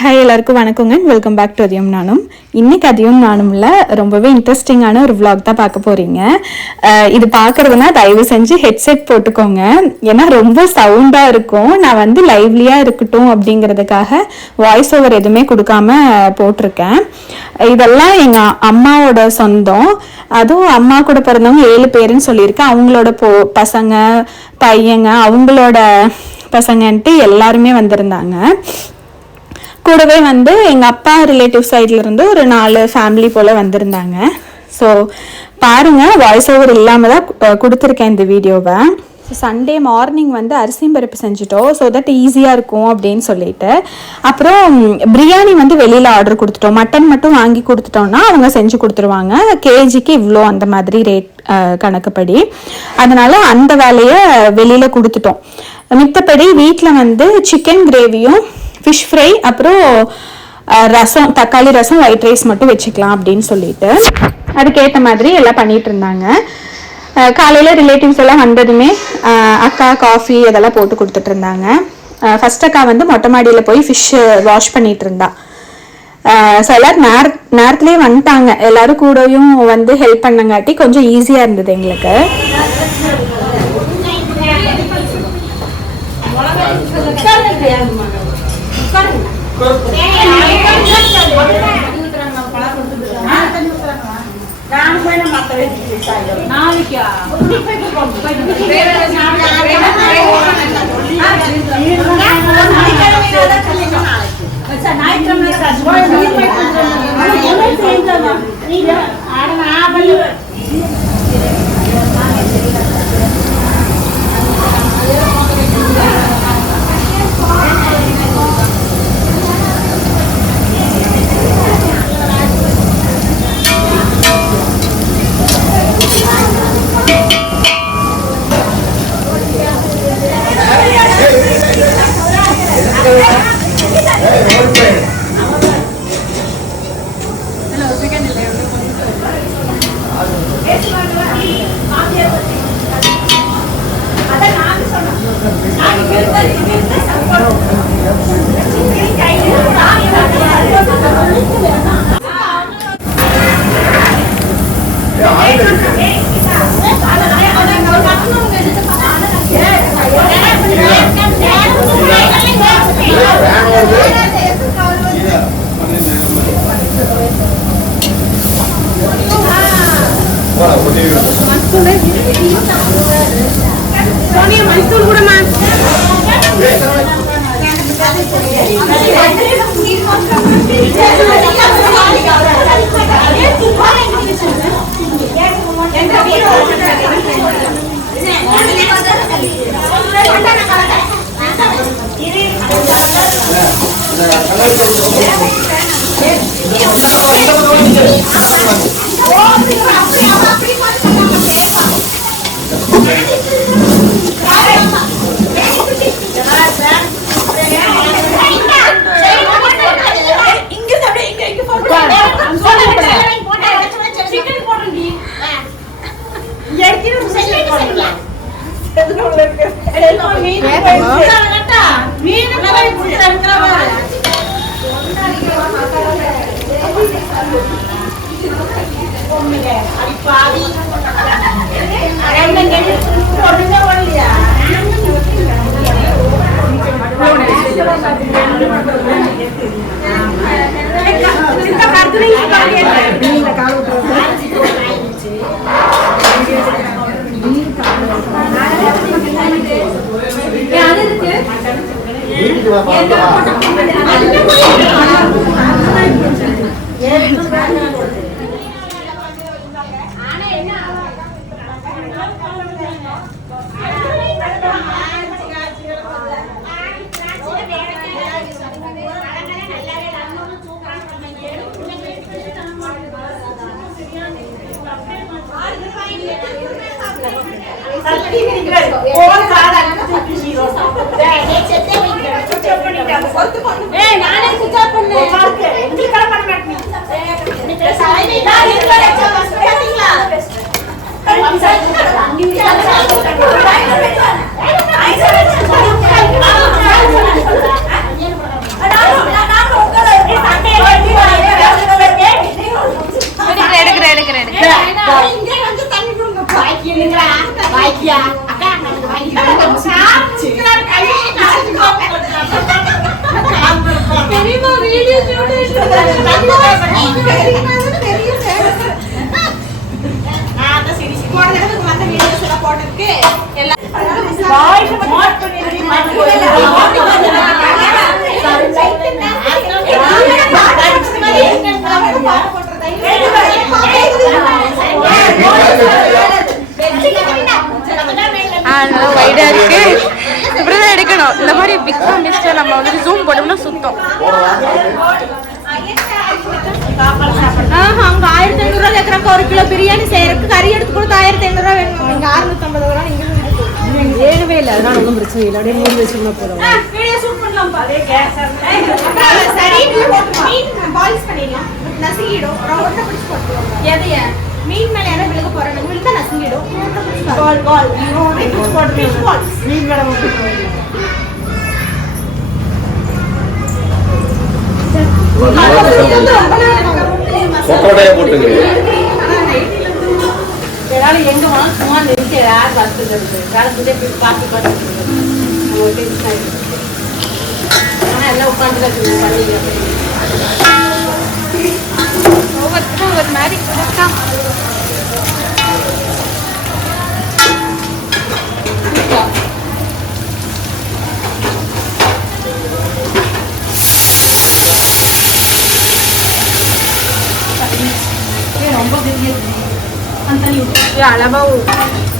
Hi எல்லாருக்கும் வணக்கங்க. Welcome back to Athiyam நானும். இன்னைக்கு அதியம் நானும்ல ரொம்பவே இன்ட்ரெஸ்டிங்கான ஒரு vlog தான் பார்க்க போறீங்க. இது பார்க்கறதுனா தயவு செஞ்சு ஹெட்செட் போட்டுக்கோங்க, ஏன்னா ரொம்ப சவுண்டா இருக்கும். நான் வந்து லைவ்லியா இருக்கட்டும் அப்படிங்கிறதுக்காக வாய்ஸ் ஓவர் எதுவுமே கொடுக்காம போட்டிருக்கேன். இதெல்லாம் எங்க அம்மாவோட சொந்தம். அதுவும் அம்மா கூட பிறந்தவங்க 7 பேருன்னு சொல்லியிருக்கேன். அவங்களோட பசங்க பையங்க அவங்களோட பசங்கன்ட்டு எல்லாருமே வந்திருந்தாங்க. கூடவே வந்து எங்கள் அப்பா ரிலேட்டிவ் சைட்லேருந்து ஒரு 4 ஃபேமிலி போல் வந்திருந்தாங்க. ஸோ பாருங்கள், வாய்ஸ் ஓவர் இல்லாமல் தான் கொடுத்துருக்கேன் இந்த வீடியோவை. சண்டே மார்னிங் வந்து அரிசி பருப்பு செஞ்சுட்டோம், ஸோ தட் ஈஸியாக இருக்கும் அப்படின்னு சொல்லிட்டு. அப்புறம் பிரியாணி வந்து வெளியில் ஆர்டர் கொடுத்துட்டோம். மட்டன் மட்டும் வாங்கி கொடுத்துட்டோம்னா அவங்க செஞ்சு கொடுத்துருவாங்க. கேஜிக்கு இவ்வளோ அந்த மாதிரி ரேட் கணக்குப்படி. அதனால் அந்த வேலையை வெளியில் கொடுத்துட்டோம். மித்தபடி வீட்டில் வந்து சிக்கன் கிரேவியும் ஃபிஷ் ஃப்ரை அப்புறம் ரசம், தக்காளி ரசம், ஒயிட் ரைஸ் மட்டும் வச்சுக்கலாம் அப்படின்னு சொல்லிட்டு அதுக்கேற்ற மாதிரி எல்லாம் பண்ணிட்டு இருந்தாங்க. காலையில் ரிலேட்டிவ்ஸ் எல்லாம் வந்ததுமே அக்கா காஃபி அதெல்லாம் போட்டு கொடுத்துட்டு இருந்தாங்க. ஃபர்ஸ்ட் அக்கா வந்து மொட்டை மாடியில் போய் ஃபிஷ் வாஷ் பண்ணிட்டு இருந்தா. ஸோ எல்லோரும் நேரத்துலேயே வந்துட்டாங்க. எல்லோரும் கூடயும் வந்து ஹெல்ப் பண்ணங்காட்டி கொஞ்சம் ஈஸியாக இருந்தது எங்களுக்கு. எடுக்கிறேன் வைடா இருக்கு. இப்படிதான் எடுக்கணும். இந்த மாதிரி பிக்கா மிஸ்டர் நம்ம வந்து ஜூம் போட்டோம்னா சுத்தம். அங்க 1500 ரூபா கேக்குறாங்க. 1 கிலோ பிரியாணி செய்யறதுக்கு கறி எடுத்து கொடுத்து 1500 ரூபா வேணும். நீங்க 650 ரூபா நீங்க ஏகவே இல்லை. அதனால ஒன்றும் பிரச்சனை இல்லை. அப்படியே மூணு வச்சுக்கணும் போதும். வீடியோ ஷூட் பண்ணலாம். சரி மீன் பாயில்ஸ் பண்ணிடலாம். நசுங்கிடும். ரொம்ப பிடிச்சி போட்டுருவாங்க. எதைய மீன் மேல யாரும் விழுக போறாங்க. விழுந்தா நசுங்கிடும். பால் பால் மீன் மேல எங்க வேணாலும் சும்மா நிறுத்தி யார் பார்த்துட்டு இருக்கு. காலத்துல போய் பார்த்து ஆனா எல்லாம் உட்காந்துல ஒவ்வொருத்தரும் ஒரு மாதிரி ரொம்ப பெரிய அளவா பார்த்து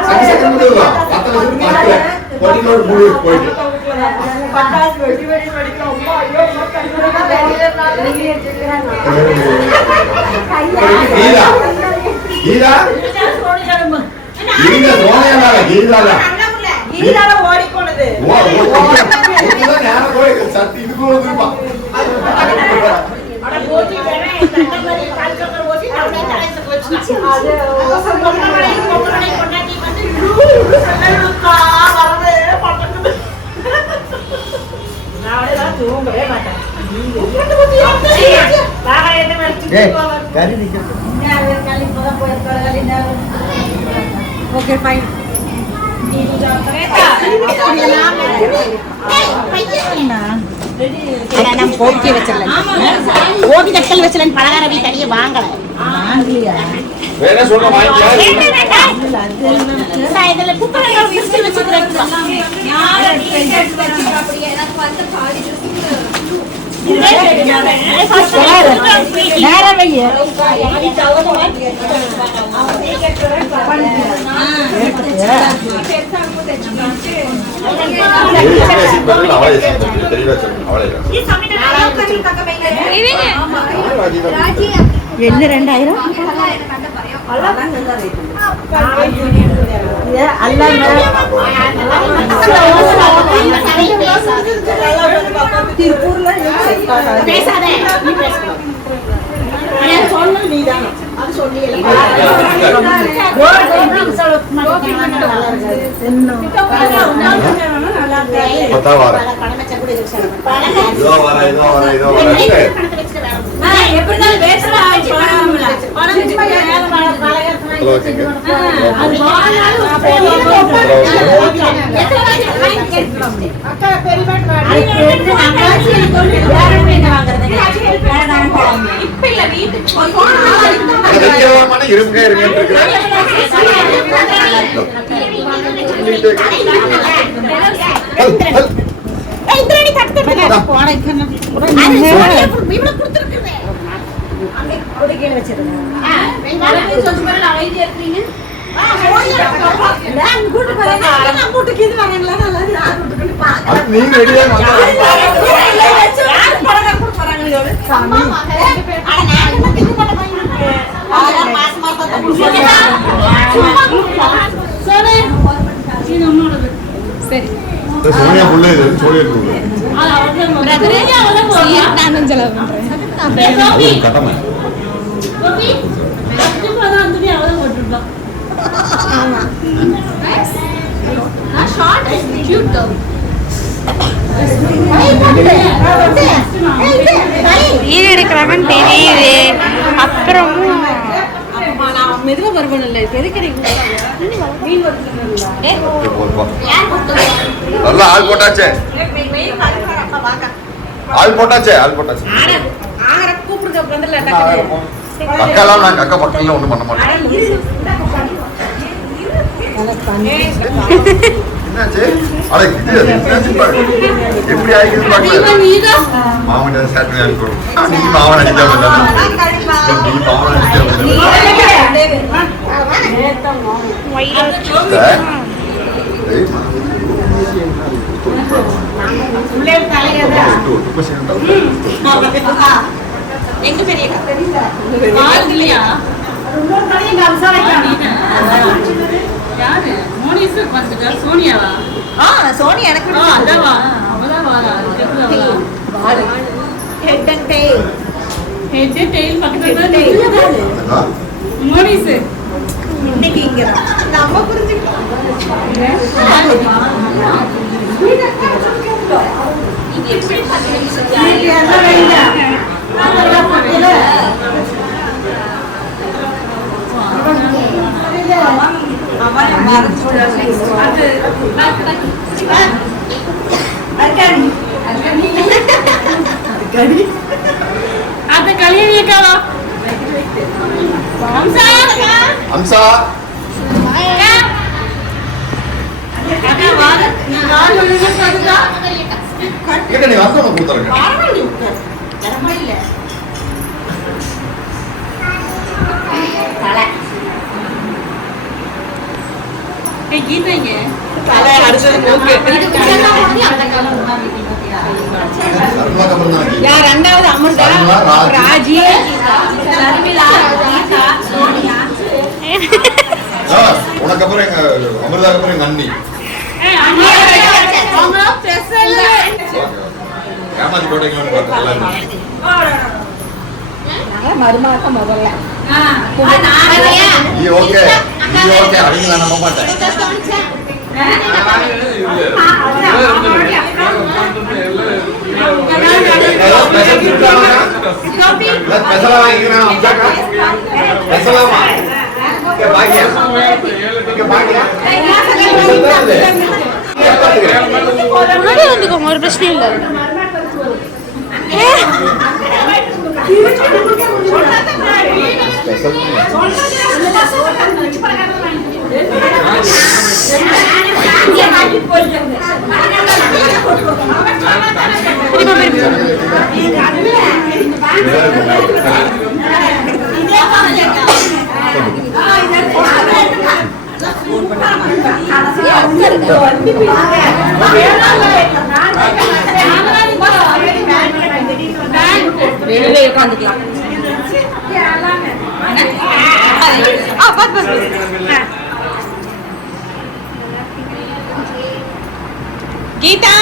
யாரும் சாப்பிட முடியாது. அது ஓகே ஃபைன். கோபி தட்டல் வச்சலன் பலகாரவி தனியே வாங்கல. வேற சொல்ற வாங்கிக்கலாம். இதுல குப்பைல விஸ்கி வச்சிருக்கேன். அப்படியே எனக்கு வந்து பாடி என்ன 2000 திருப்பூர்ல எடுக்கிறாங்கன்னு தெரியுது. அப்புறமும் மெதுவா வருவன் இல்ல நல்லா ஆள் போட்டாச்சே ஆள் போட்டாச்சே கூப்பிடுங்க அக்காலாம் நாங்க அக்கா பக்கத்துல ஒண்ணும் பண்ண மாட்டோம். என்னாச்சு? அட இது என்னாச்சு பாரு. எப்படி ஆயிடுது பாருங்க. மாவன சாட்டர்டே ஆயிடும். நீ மாவன அடிச்சா வந்து. நீ மாவன அடிச்சா வந்து. எங்க பெரிய இல்லையா யாரு மோனிசு வந்துட்டா சோனியாவா? சோனியா எனக்கு அதாவா அவதான் வாடா வாடு ஹெட் அண்ட் டெயில் பக்கத்துல மோனிசு இன்னைக்கு இங்க நம்ம புரிஞ்சுக்கலாம். நீங்க எப்படி பாத்தீங்க? கீதைங்க தலை அடுத்தது மூக்கு யார் ரெண்டாவது அமிர்தா ராஜி சர்மிளா கீதா சோனியா உனக்கு அப்புறம் எங்க அமிர்தாக்கு அப்புறம் எங்க அண்ணி ஏமாத்தி போட்டீங்களான்னு பார்த்தேன் மருமாக்க முதல்ல ஓகே அவங்க நம்ப மாட்டேன். ஒரு பிரச்சனையும் இல்லை. கீதா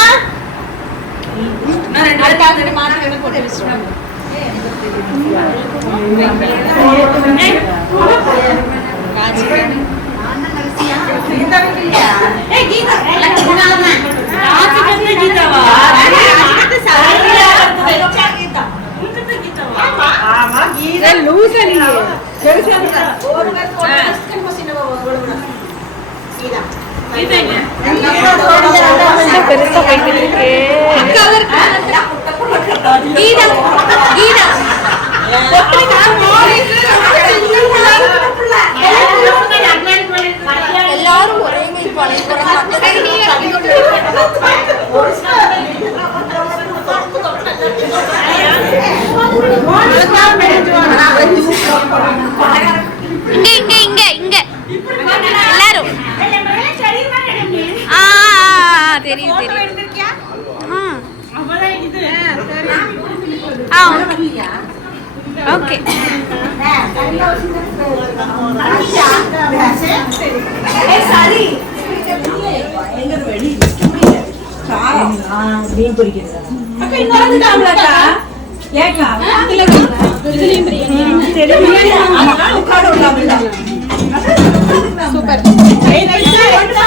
போட்டு பெருசா போயிட்டு இருக்கு. எல்லாரும் ஒரே இங்க இங்க இங்க இங்க எல்லாரும் தெரியும் ஓகே. மீன் பொரிக்கிறது அக்கா இன்னொரு காமலாக்கா ஏக்கா இதுலயும் பிரியாணி அதனால உட்கார விடாமல super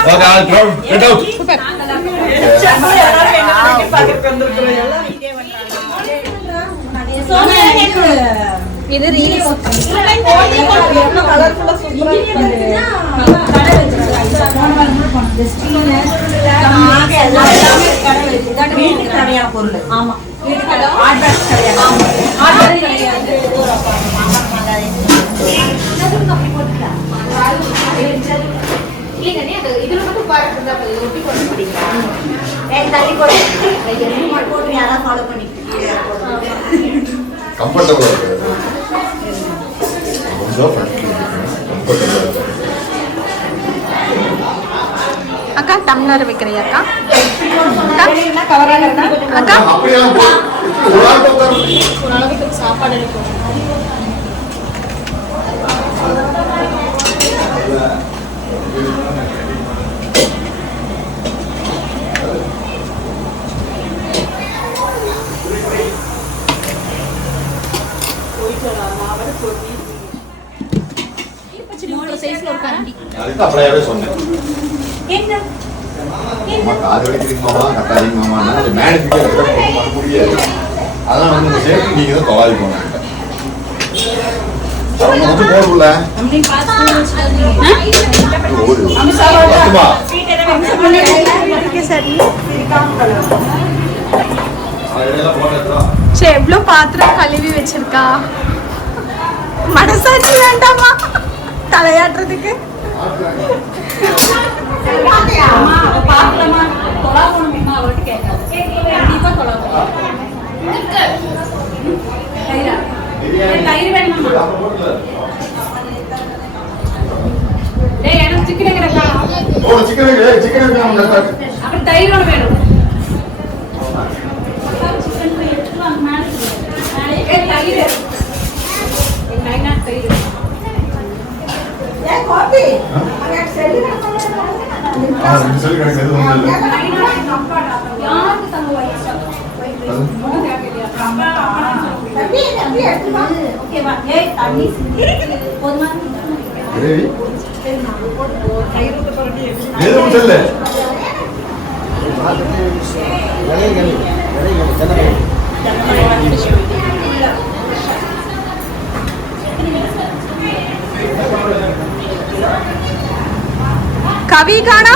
okay I'll throw it out. Super எல்லாரும் என்ன பாக்குறதுக்கு வந்திருக்கோம் எல்லாம் இதே வந்தாங்க சோனியா இது ரீல்ஸ் என்ன கலர்ஃபுல்லா சூப்பரா இருக்கு கடை வச்சிருக்காங்க ஜஸ்ட் எல்லாமே கடை வச்சிருக்காங்க வீட்டுக்கு தனியா பொருள் ஆமா வீட்டுக்கு ஆர்டர்ஸ் கிடையாது ஆர்டர் கிடையாது இல்லைங்க அது இதுல மட்டும் பாருங்க ஒட்டி போட்டு படிங்க தள்ளி போட்டு யாராவது ஃபாலோ பண்ணிக்கிட்டு Comfortable. So comfortable. அக்கா டம்ளர் வைக்கிறியா அக்கா அக்கா அப்படியே ஒரு அளவுக்கு சாப்பாடு இருக்கும் அதுக்கு அப்படியே சொன்னேன் அம்மா காது வலிக்கிறீங்க மாமா கட்டாதீங்க மாமா அது மேனேஜ் முடியாது அதெல்லாம் வந்து உங்க சேஃப்டி நீங்க தான் கவாலி போனாங்க கொஞ்சம் போடுல எவ்வளவு பாத்திரம் கழுவி வச்சிருக்கா மனசாட்சி வேண்டாமா தலையாட்டுறதுக்கு தயிரோட வேணும் கவி காணா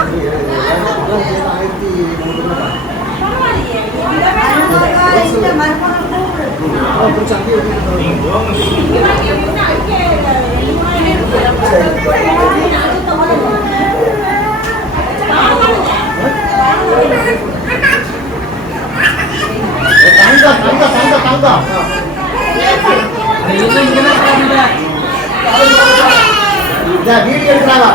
வீடியோ எடுக்கிறாங்க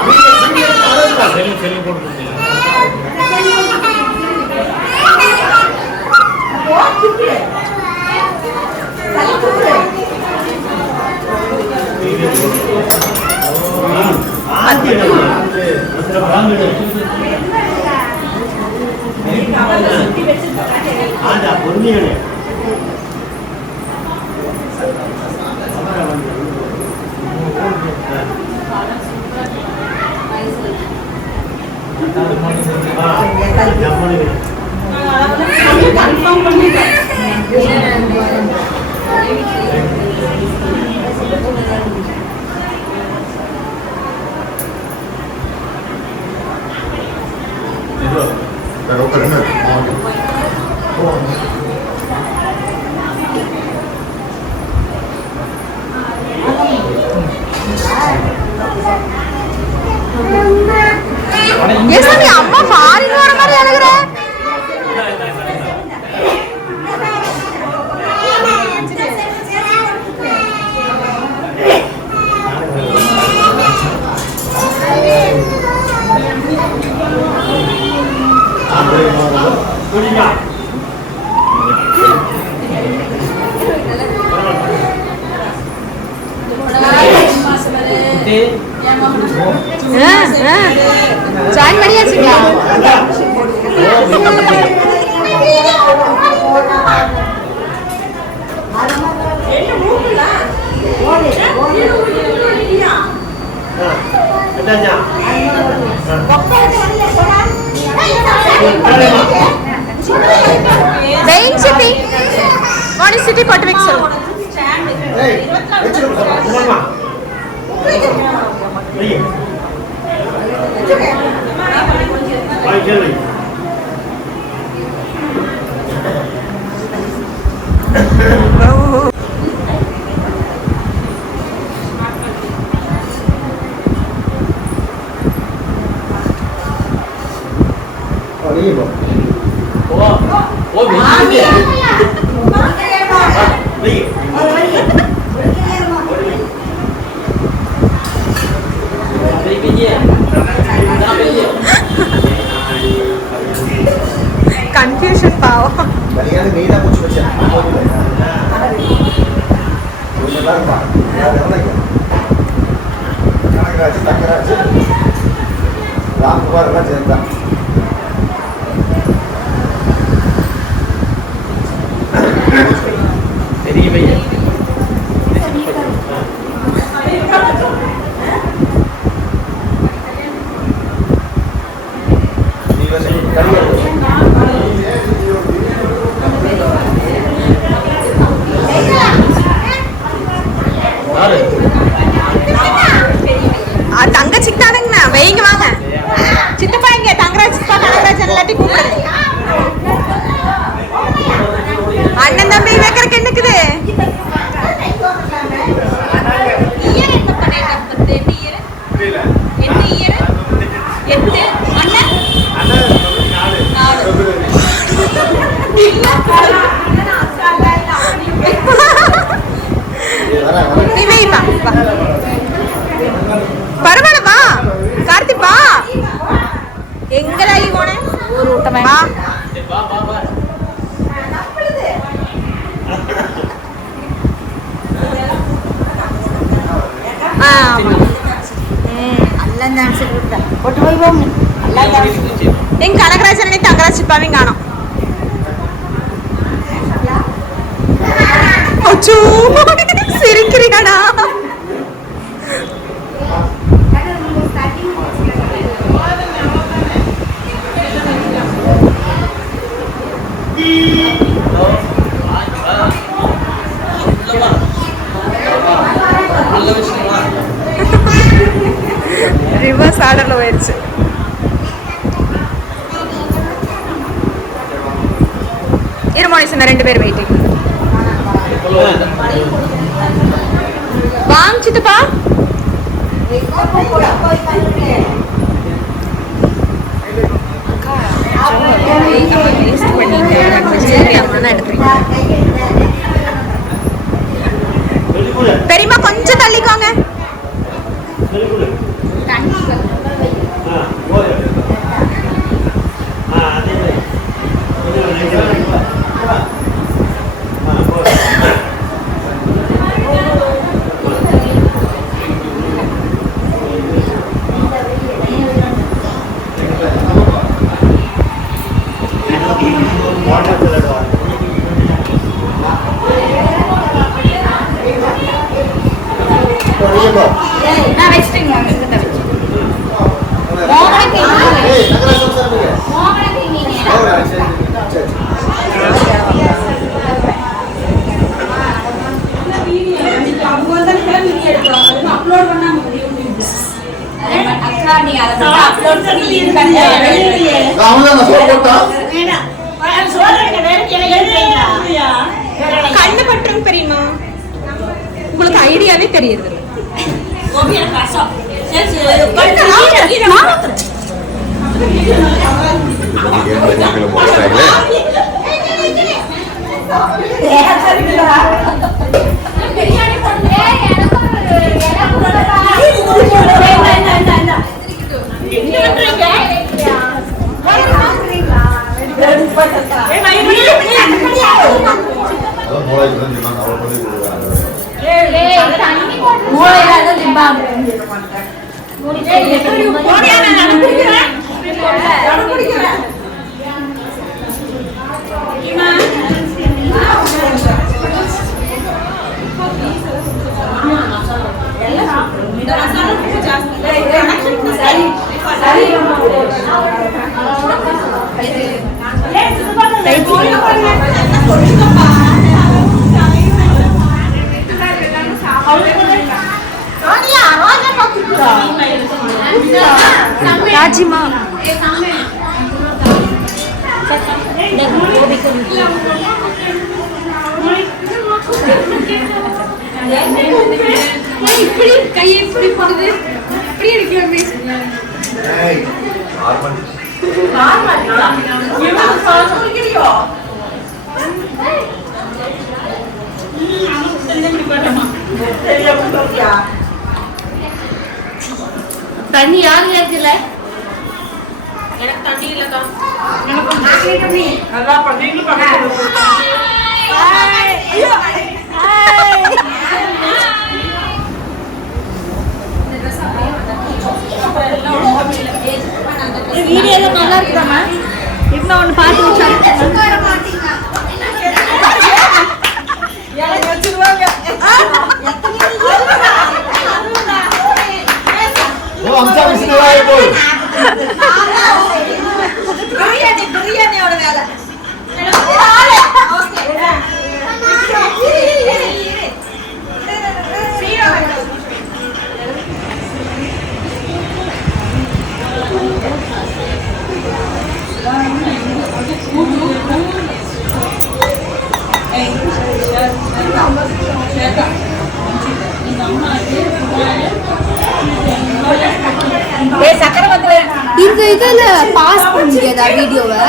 கன்ஃபார்ம் பண்ணிட்டேன் அம்மா ஃபாரின் வர மாதிரி அழகுற ஜாயின் பண்ணியாச்சுங்களா சிட்டி போட்டு வைக்க சொல்லு. கன்ஃபியூஷன் பாவம். தங்கச்சிக்கு தானுங்கண்ணா வைங்க வாங்க. சித்தப்பா இங்க தங்கராஜ் சித்தப்பா கனகராஜ் எல்லாத்தையும் கூப்பிடுது. அண்ணன் தம்பி வைக்கிறக்கு என்னக்குது? நீ வைப்பா பரவாயில்லவா கார்த்திப்பா எங்கடாகி போன ஒரு ஊட்டமா எங்க கனகராஜன் தங்கராஜ் சிப்பாவையும் காணோம். சிரிக்கிறீங்கடா. ரிவர்ஸ் ஆர்டர்ல போயிடுச்சு. இருமோனிசன் 2 பேர் வெயிட்டிங். வாங்க சித்தப்பா. பெரியமா கொஞ்சம் தள்ளிக்கோங்க. நான் வெச்சிட்டேங்க. கண்ணு பட்டுரும் பெரியமா. உங்களுக்கு ஐடியாவே தெரியுது. ராஜிமா இப்படி கையை இப்படி போடுது இப்படி இருக்கலாமே தண்ணி யாரு கேட்கல எனக்கு தண்ணி இல்லக்கா அதான் பண்ணீங்க வீடியோ நல்லா இருக்குதாமா இப்போ ஒன்று பார்த்து பிரியாணியோட வேலை இந்த இதுல பாஸ் பண்ண முடியாதா வீடியோவை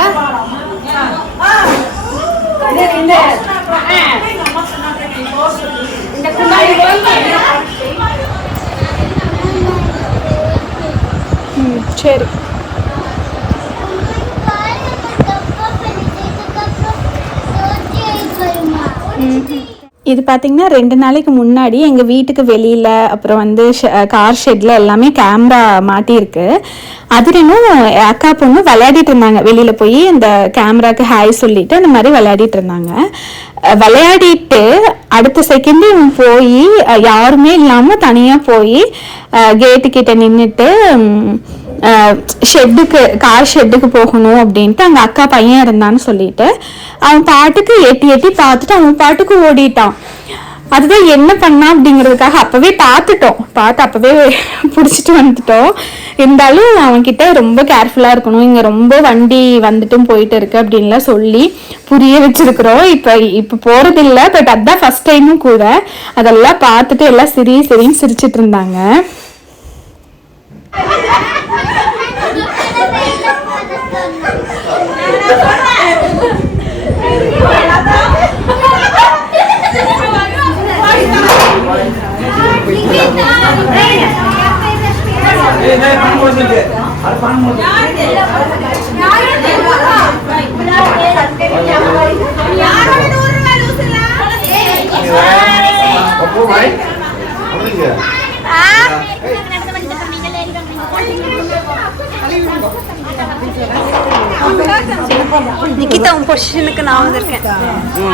சரி இது பார்த்தீங்கன்னா 2 நாளைக்கு முன்னாடி எங்கள் வீட்டுக்கு வெளியில் அப்புறம் வந்து கார் ஷெட்டில் எல்லாமே கேமரா மாட்டியிருக்கு. அதிரனும் அக்கா பொண்ணு விளையாடிட்டு இருந்தாங்க. வெளியில் போய் அந்த கேமராவுக்கு ஹாய் சொல்லிட்டு அந்த மாதிரி விளையாடிட்டு இருந்தாங்க. விளையாடிட்டு அடுத்த செகண்ட் இவன் போய் யாருமே இல்லாமல் தனியாக போய் கேட்டுக்கிட்ட நின்றுட்டு கார் ஷெட்டுக்கு போகணும் அப்படின்ட்டு அங்கே அக்கா பையன் இருந்தான்னு சொல்லிட்டு அவன் பாட்டுக்கு எட்டி எட்டி பார்த்துட்டு அவன் பாட்டுக்கு ஓடிட்டான். அதுதான் என்ன பண்ணா அப்படிங்கிறதுக்காக அப்பவே பார்த்து அப்பவே பிடிச்சிட்டு வந்துட்டோம். இருந்தாலும் அவன்கிட்ட ரொம்ப கேர்ஃபுல்லாக இருக்கணும், இங்கே ரொம்ப வண்டி வந்துட்டும் போயிட்டு இருக்கு அப்படின்லாம் சொல்லி புரிய வச்சிருக்கிறோம். இப்போ போகிறதில்ல, பட் அதுதான் ஃபர்ஸ்ட் டைமும் கூட. அதெல்லாம் பார்த்துட்டு எல்லாம் சரின்னு சிரிச்சிட்டு இருந்தாங்க. நிக்கிதா உன் பொசிஷனுக்கு நான் வந்திருக்கேன்.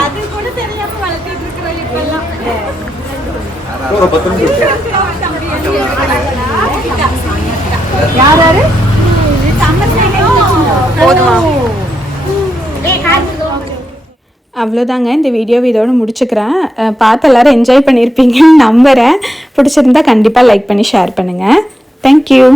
அது கூட தெரியாம வளர்த்திட்டு இருக்கிறோம் இப்பெல்லாம். யாரு அவ்வளோதாங்க. இந்த வீடியோவை இதோடு முடிச்சுக்கிறேன். பார்த்து எல்லோரும் என்ஜாய் பண்ணியிருப்பீங்கன்னு நம்புகிறேன். பிடிச்சிருந்தா கண்டிப்பாக லைக் பண்ணி ஷேர் பண்ணுங்கள். தேங்க்யூ.